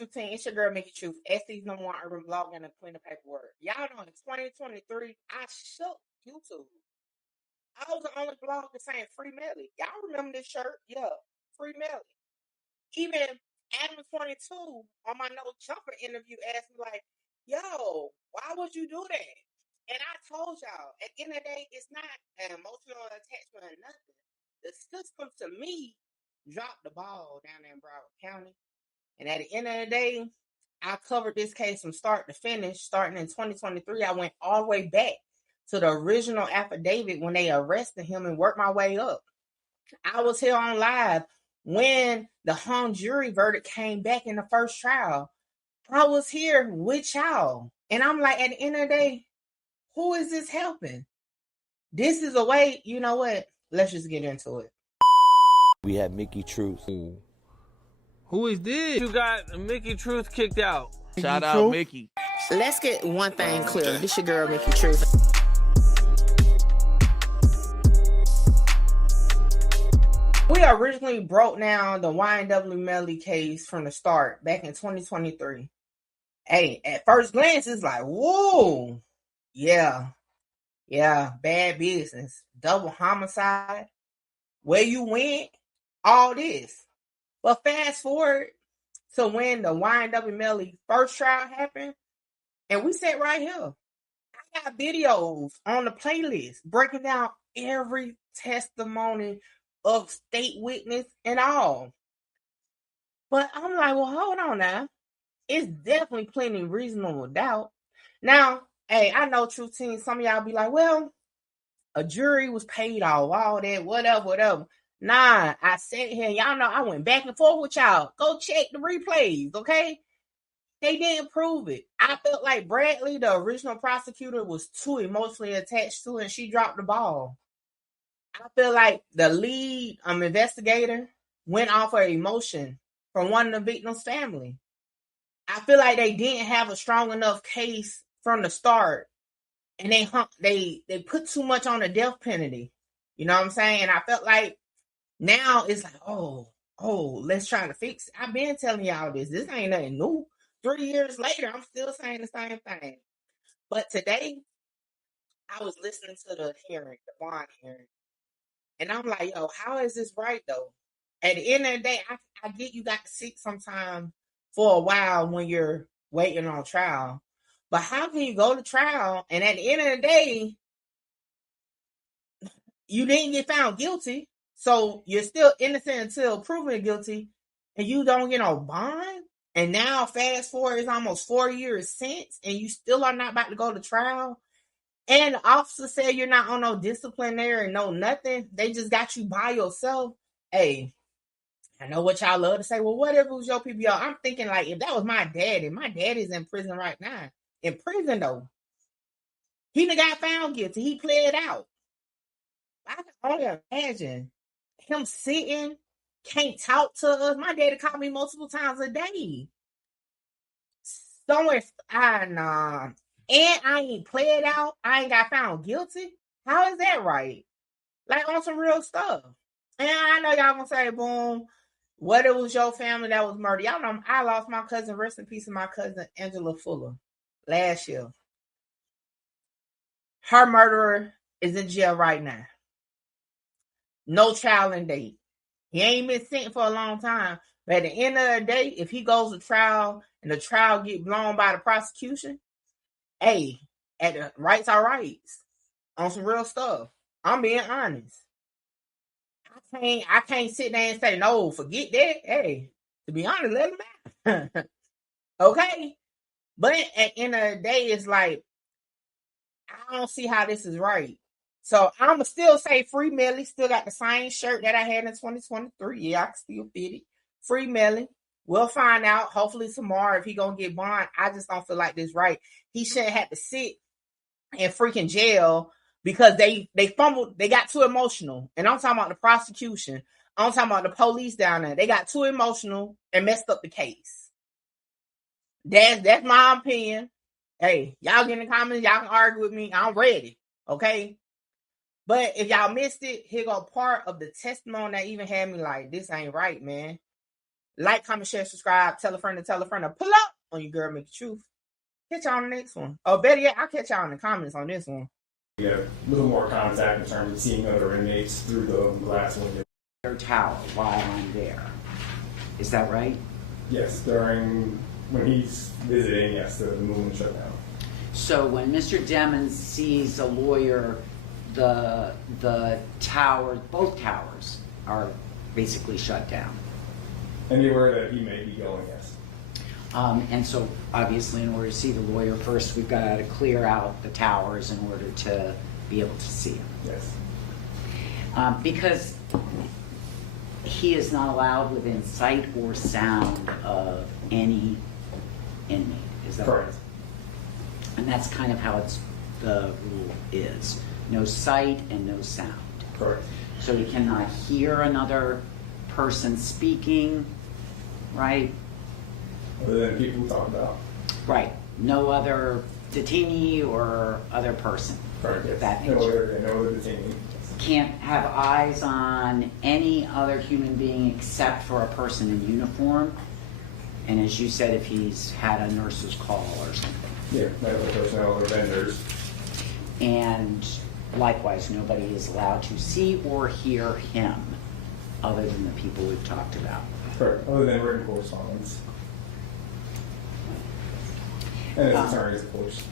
True Teen? It's your girl, Mickey Truth. SC's number one urban blog and the queen of paperwork. Y'all know in 2023, I shook YouTube. I was the only blogger saying Free Melly. Y'all remember this shirt? Yeah, Free Melly. Even Adam 22 on my No Jumper interview asked me, like, yo, why would you do that? And I told y'all, at the end of the day, it's not an emotional attachment or nothing. The system, to me, dropped the ball down there in Broward County. And at the end of the day, I covered this case from start to finish. Starting in 2023, I went all the way back to the original affidavit when they arrested him and worked my way up. I was here on live when the hung jury verdict came back in the first trial. I was here with y'all. And I'm like, at the end of the day, who is this helping? This is a way, you know what? Let's just get into it. We have Mickey Truth. Who is this? You got Mickey Truth kicked out. Shout out Mickey. Let's get one thing clear. This your girl, Mickey Truth. We originally broke down the YNW Melly case from the start back in 2023. Hey, at first glance, it's like, whoa, yeah, bad business, double homicide, where you went, all this. But fast forward to when the YNW Melly first trial happened, and we sat right here. I got videos on the playlist breaking down every testimony of state witness and all. But I'm like, well, hold on now. It's definitely plenty reasonable doubt. Now, hey, I know True Teen, some of y'all be like, well, a jury was paid off, all that, whatever. Nah, I sat here, y'all know I went back and forth with y'all. Go check the replays, okay? They didn't prove it. I felt like Bradley, the original prosecutor, was too emotionally attached to it, and she dropped the ball. I feel like the lead investigator went off of emotion from one of the victim's family. I feel like they didn't have a strong enough case from the start, and they put too much on the death penalty. You know what I'm saying? And I felt like now it's like, oh, let's try to fix it. I've been telling y'all this. This ain't nothing new. 3 years later, I'm still saying the same thing. But today, I was listening to the hearing, the bond hearing, and I'm like, yo, how is this right, though? At the end of the day, I get you got to sit sometime for a while when you're waiting on trial. But how can you go to trial and at the end of the day, you didn't get found guilty, so you're still innocent until proven guilty, and you don't get no bond? And now, fast forward, it's almost 4 years since, and you still are not about to go to trial? And the officer said you're not on no disciplinary, no nothing. They just got you by yourself. Hey, I know what y'all love to say. Well, what if it was your PBR? I'm thinking, like, if that was my daddy's in prison right now. In prison, though. He done got found guilty. He pled out. I can only imagine him sitting, can't talk to us. My daddy called me multiple times a day. Somewhere, nah. And I ain't pled out. I ain't got found guilty. How is that right? Like, on some real stuff. And I know y'all gonna say, boom, what it was your family that was murdered. Y'all know I lost my cousin, rest in peace, of my cousin, Angela Fuller, last year. Her murderer is in jail right now. No trial and date. He ain't been sentenced for a long time. But at the end of the day, if he goes to trial and the trial get blown by the prosecution, hey, at the rights are rights. On some real stuff. I'm being honest. I can't sit there and say, no, forget that. Hey, to be honest, let him out. Okay? But at the end of the day, it's like, I don't see how this is right. So I'm going to still say Free Melly. Still got the same shirt that I had in 2023. Yeah, I can still fit it. Free Melly. We'll find out hopefully tomorrow if he going to get bond. I just don't feel like this right. He shouldn't have to sit in freaking jail because they fumbled. They got too emotional. And I'm talking about the prosecution. I'm talking about the police down there. They got too emotional and messed up the case. That's my opinion. Hey, y'all get in the comments. Y'all can argue with me. I'm ready. Okay? But if y'all missed it, here go part of the testimony that even had me like, this ain't right, man. Like, comment, share, subscribe. Tell a friend to pull up on your girl Mickey Truth. Catch y'all on the next one. Oh, better yet, I'll catch y'all in the comments on this one. We have a little more contact in terms of seeing other inmates through the glass window. Their tower while I'm there. Is that right? Yes, when he's visiting, yes, the movement shut down. So when Mr. Demons sees a lawyer, the tower, both towers are basically shut down. Anywhere that he may be going, yes. And so obviously in order to see the lawyer first, we've got to clear out the towers in order to be able to see him. Yes. Because he is not allowed within sight or sound of any inmate. Is that correct? Right? And that's kind of how the rule is. No sight and no sound. Correct. So he cannot hear another person speaking, right? Other than people we talk about. Right. No other detainee or other person. Correct, yes. That No nature. other detainee. Can't have eyes on any other human being except for a person in uniform. And as you said, if he's had a nurse's call or something. Yeah, medical personnel or vendors. And likewise, nobody is allowed to see or hear him other than the people we've talked about. Correct, other than written correspondence. And his attorneys, of course.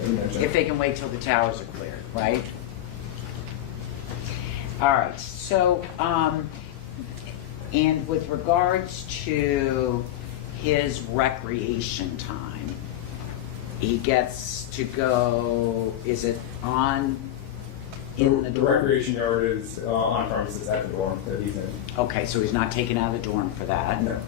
As you mentioned. If they can wait till the towers are cleared, right? All right, so, and with regards to his recreation time, he gets to go, is it on in the The dorm? recreation yard is on premises at the dorm that he's in. Okay, so he's not taken out of the dorm for that. No.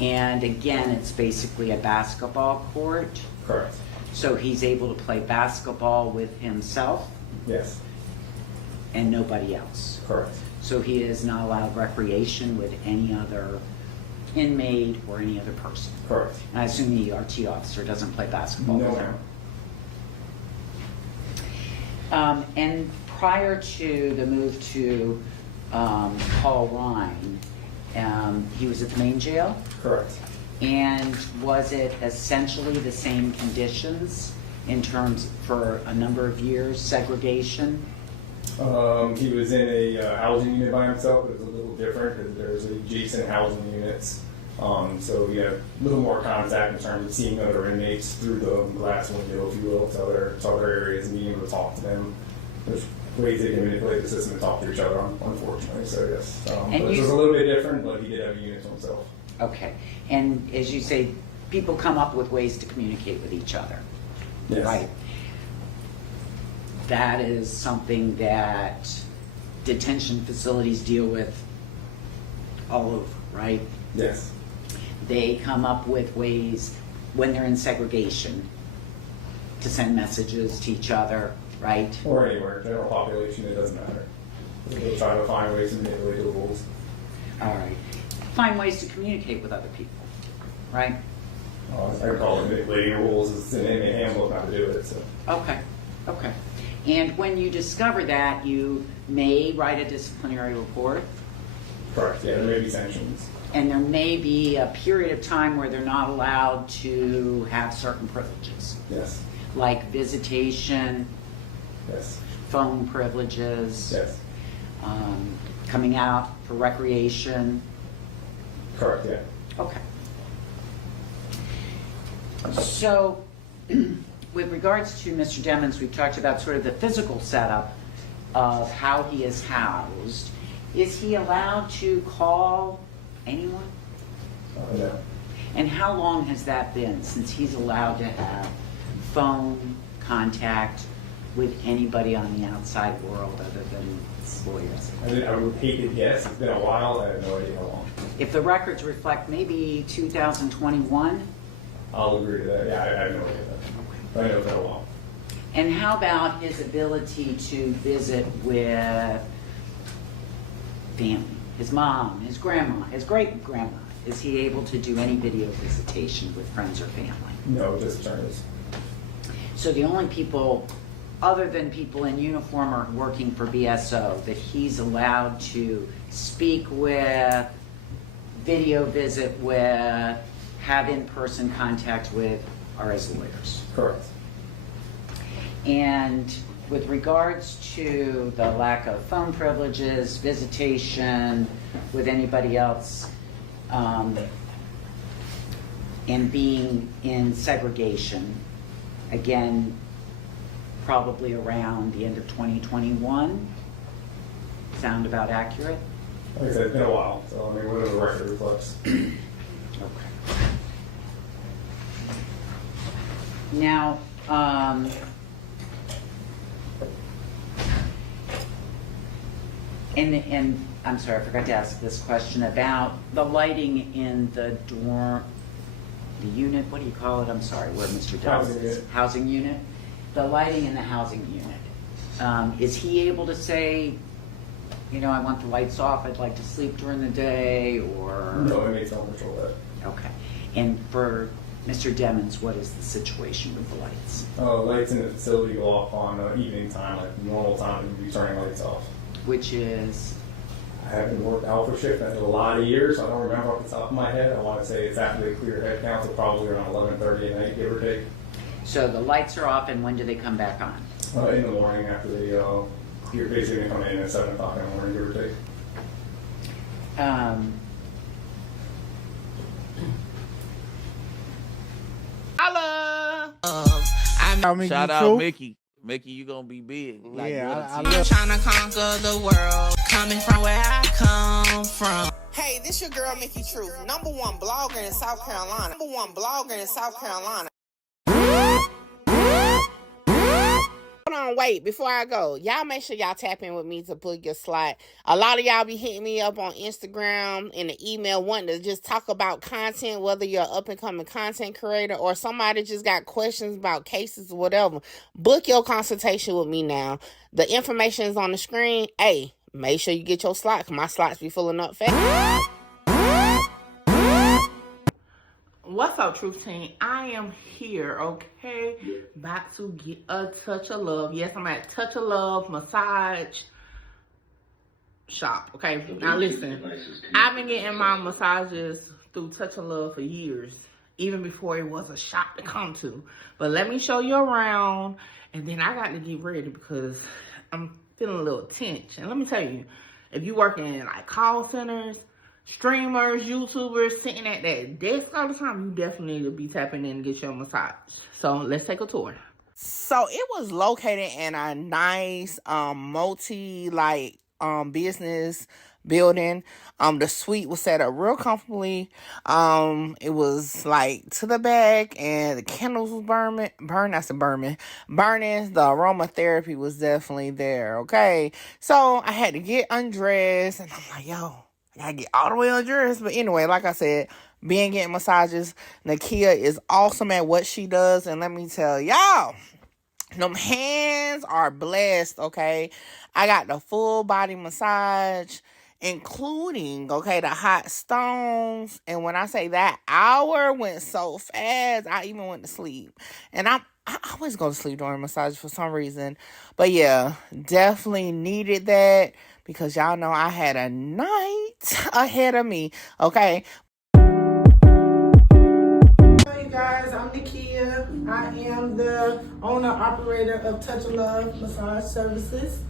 And again, it's basically a basketball court. Correct. So he's able to play basketball with himself Yes. and nobody else. Correct. So he is not allowed recreation with any other inmate or any other person. Correct. And I assume the ERT officer doesn't play basketball No, with ma'am. him. And prior to the move to Paul Rhine, he was at the main jail? Correct. And was it essentially the same conditions in terms for a number of years, segregation? He was in a housing unit by himself, but it was a little different because there's adjacent housing units. So we have a little more contact in terms of seeing other inmates through the glass window, if you will, to other areas and being able to talk to them. There's ways they can manipulate the system and talk to each other, unfortunately. So yes, but it was a little bit different, but he did have a unit to himself. Okay. And as you say, people come up with ways to communicate with each other. Yes. Right. That is something that detention facilities deal with all over, right? Yes. They come up with ways when they're in segregation to send messages to each other, right? Or anywhere, general population, it doesn't matter. They'll try to find ways to manipulate the rules. All right. Find ways to communicate with other people, right? I call it manipulating rules. It's an inmate handbook not to do it. So. Okay, okay. And when you discover that, you may write a disciplinary report. Correct, yeah, there may be sanctions. And there may be a period of time where they're not allowed to have certain privileges. Yes. Like visitation, Yes. phone privileges, Yes. coming out for recreation. Correct, yeah. Okay. So, with regards to Mr. Demons, we've talked about sort of the physical setup of how he is housed. Is he allowed to call anyone? No. And how long has that been since he's allowed to have phone contact with anybody on the outside world other than lawyers? I would hate to guess. It's been a while. I have no idea how long. If the records reflect maybe 2021? I'll agree to that. Yeah, I have no idea. I know it's been a while. And how about his ability to visit with family? His mom, his grandma, his great-grandma? Is he able to do any video visitation with friends or family? No, just attorneys. So the only people, other than people in uniform or working for BSO, that he's allowed to speak with, video visit with, have in-person contact with, are his lawyers. Correct. And with regards to the lack of phone privileges, visitation with anybody else, and being in segregation, again, probably around the end of 2021. Sound about accurate? Like I said, it's been a while, so I mean, whatever the record reflects. Okay. Now, and I'm sorry, I forgot to ask this question about the lighting in the dorm, the unit, what do you call it? I'm sorry, where Mr. Dawes is. Housing unit. The lighting in the housing unit. Is he able to say, you know, I want the lights off, I'd like to sleep during the day, or? No, inmates don't control that. Okay. And for Mr. Demmons, what is the situation with the lights? Lights in the facility go off on evening time, like normal time, we'd be turning lights off. Which is? I haven't worked Alpha shift in a lot of years, so I don't remember off the top of my head. I want to say it's after they clear head count, so probably around 11:30 at night, give or take. So the lights are off, and when do they come back on? In the morning after they clear, basically they come in at 7 o'clock in the morning, give or take. Holla! Shout out Mickey. Mickey, you gonna be big. Like, yeah, I'm trying to conquer the world, coming from where I come from. Hey, this your girl, Mickey Truth, #1 blogger in South Carolina. #1 blogger in South Carolina. Hold on, wait, before I go, y'all make sure y'all tap in with me to book your slot. A lot of y'all be hitting me up on Instagram and the email wanting to just talk about content, whether you're an up-and-coming content creator or somebody just got questions about cases or whatever. Book your consultation with me now. The information is on the screen. Hey, make sure you get your slot, because my slots be filling up fast. What's up, Truth Team? I am here, okay? About to get a touch of love. Yes, I'm at Touch of Love Massage Shop, okay? Now listen, I've been getting my massages through Touch of Love for years, even before it was a shop to come to. But let me show you around, and then I got to get ready because I'm feeling a little tense. And let me tell you, if you work in like call centers, streamers, YouTubers, sitting at that desk all the time, you definitely need to be tapping in to get your massage. So let's take a tour. So it was located in a nice multi business building. The suite was set up real comfortably. It was like to the back, and the candles was burning. The aromatherapy was definitely there. Okay, so I had to get undressed, and I'm like, yo, I gotta get all the way undressed. But anyway, like I said, being getting massages, Nakia is awesome at what she does. And let me tell y'all, them hands are blessed, okay? I got the full body massage, including, okay, the hot stones. And when I say that hour went so fast, I even went to sleep. And I always go to sleep during massage for some reason. But yeah, definitely needed that, because y'all know I had a night ahead of me, okay? Hey guys, I'm Nakia. I am the owner-operator of Touch of Love Massage Services.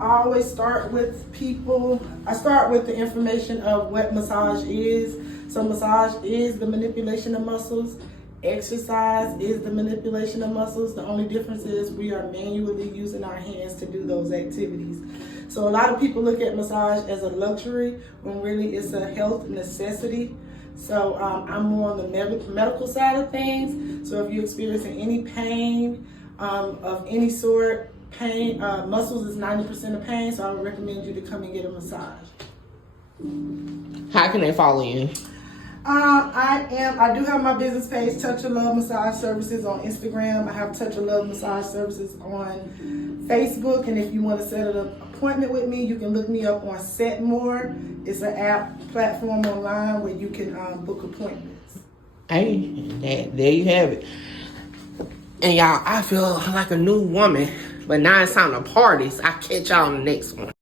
I always start with people. I start with the information of what massage is. So massage is the manipulation of muscles. Exercise is the manipulation of muscles. The only difference is we are manually using our hands to do those activities. So a lot of people look at massage as a luxury when really it's a health necessity. So I'm more on the medical side of things. So if you're experiencing any pain of any sort, muscles is 90% of pain, so I would recommend you to come and get a massage. How can they follow you? I do have my business page, Touch of Love Massage Services, on Instagram. I have Touch of Love Massage Services on Facebook, and if you want to set an appointment with me, you can look me up on Setmore. It's an app platform online where you can book appointments. Hey, there you have it. And y'all, I feel like a new woman, but now it's time to party, so I'll catch y'all on the next one.